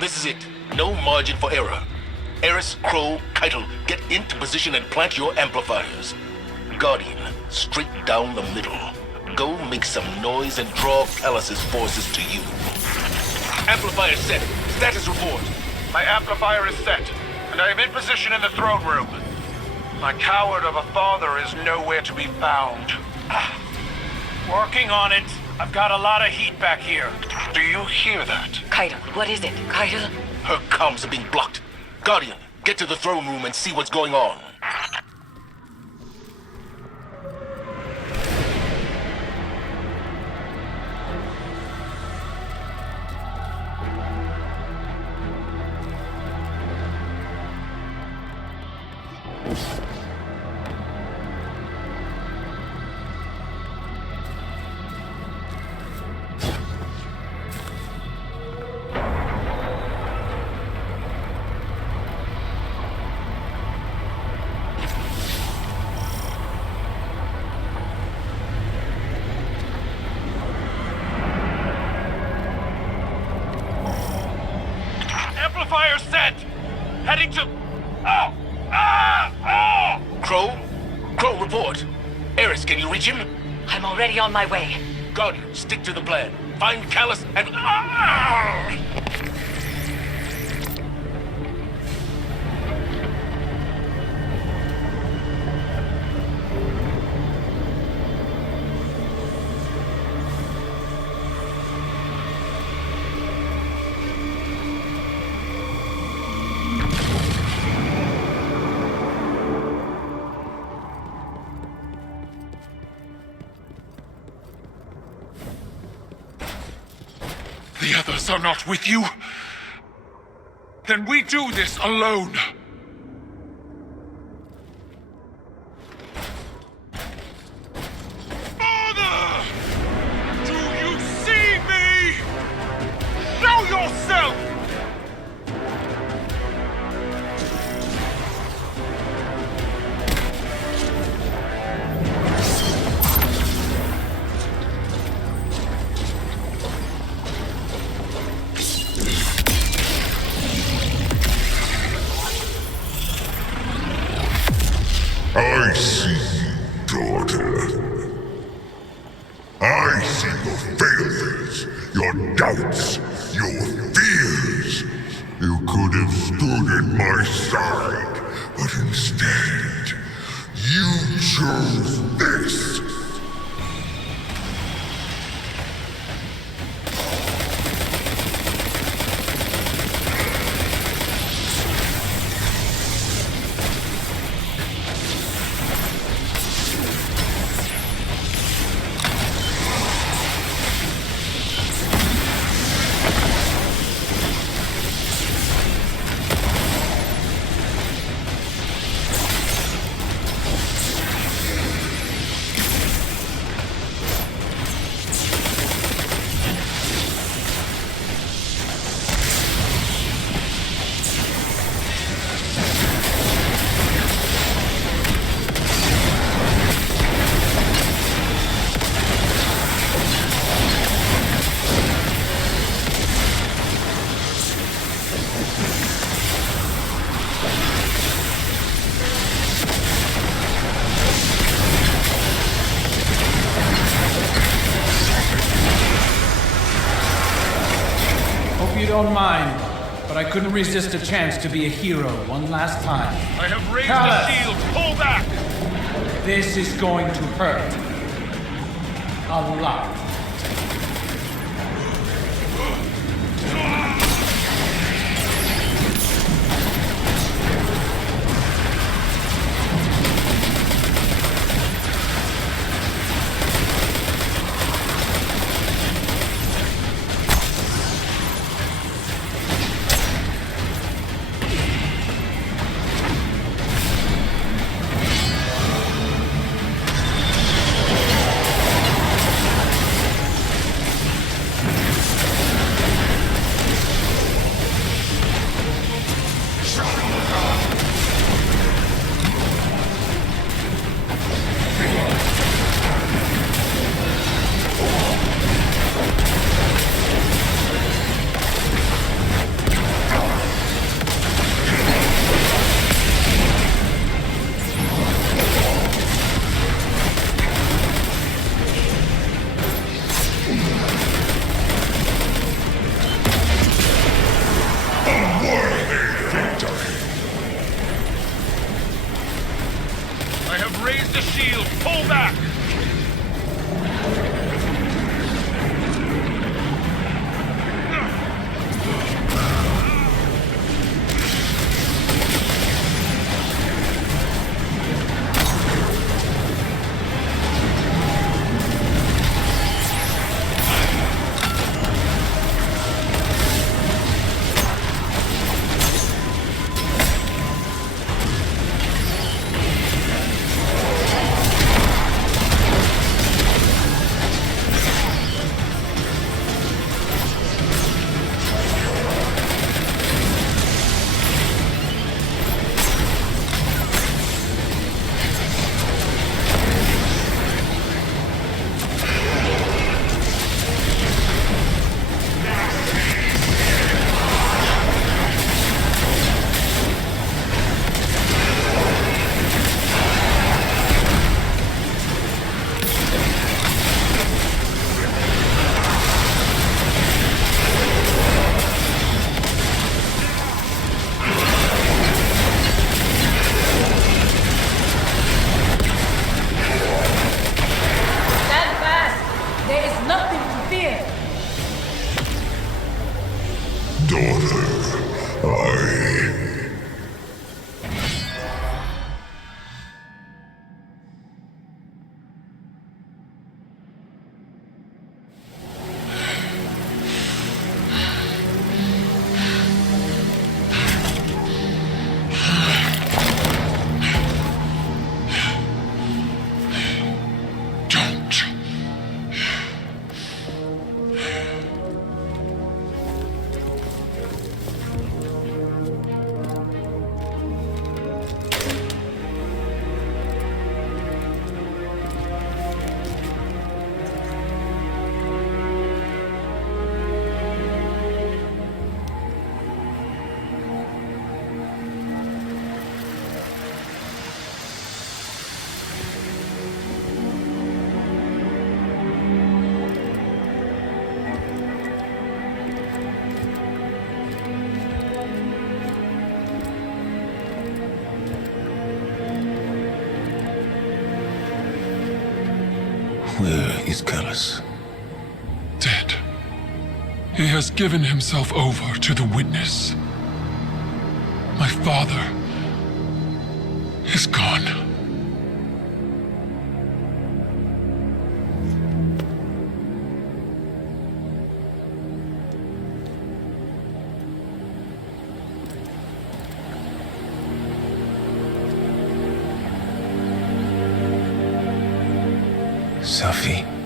This is it. No margin for error. Eris, Crow, Keitel, get into position and plant your amplifiers. Guardian, straight down the middle. Go make some noise and draw Palace's forces to you. Amplifier set. Status report. My amplifier is set, and I am in position in the throne room. My coward of a father is nowhere to be found. Working on it. I've got a lot of heat back here. Do you hear that? Keitel, what is it? Keitel? Her comms are being blocked. Guardian, get to the throne room and see what's going on. Amplifier set! Heading to... Crow, report. Eris, can you reach him? I'm already on my way. Guardian, stick to the plan. Find Callus and... The others are not with you? Then we do this alone. Father! Do you see me? Show yourself! I see you, daughter. I see your failures, your doubts, your fears. You could have stood at my side, but instead, you chose this. You don't mind, but I couldn't resist a chance to be a hero one last time. I have raised Callus! the shield! Pull back! This is going to hurt. A lot. Raise the shield! Pull back! Stand fast! There is nothing to fear! Daughter, I... Don't. Where is Callus? Dead. He has given himself over to the witness. My father is gone. Safi.